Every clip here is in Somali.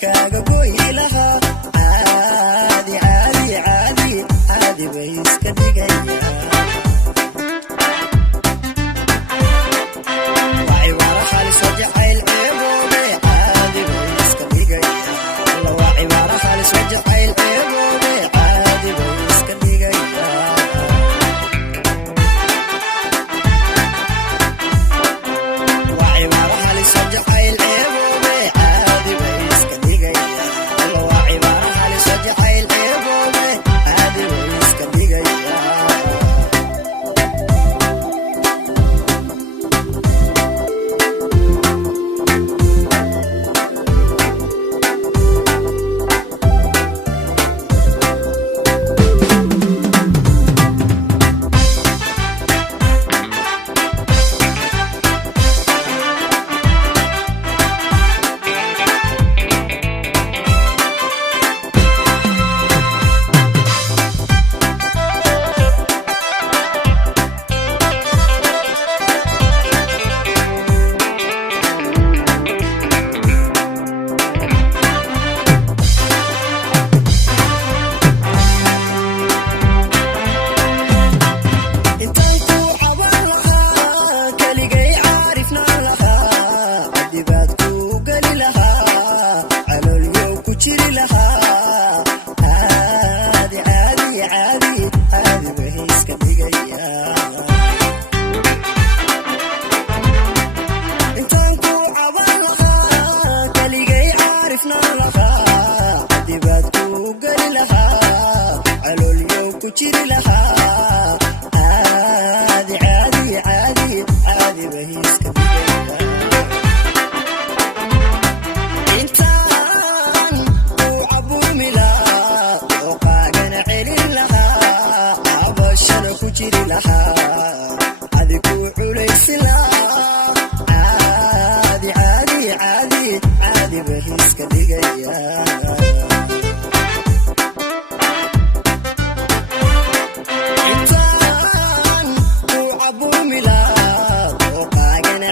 kaaga goyi lahaa caadi caadi caadi caadi bay iska dhigayaan waa cibaaro khalis oo jacayl ceeboobe caadi bay iska dhigayaan waa cibaaro khalis oo jacayl ceeboobe caadi bay iska dhigayaan waa cibaaro khalis oo jacayl ceeboobe caadi bay iska dhigayaan waa cibaaro khalis oo jacayl ceeboobe caadi bay iska dhigayaan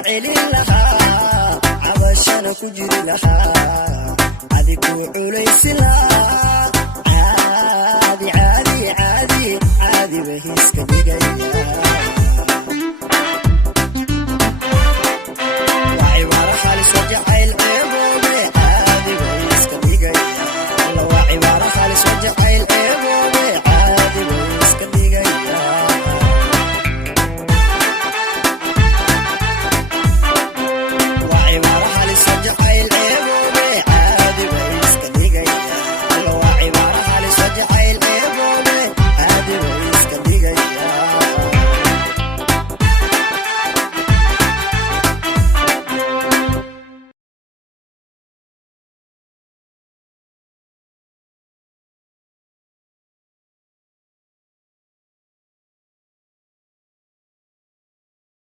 celin lahaa cabashana ku jiri lahaa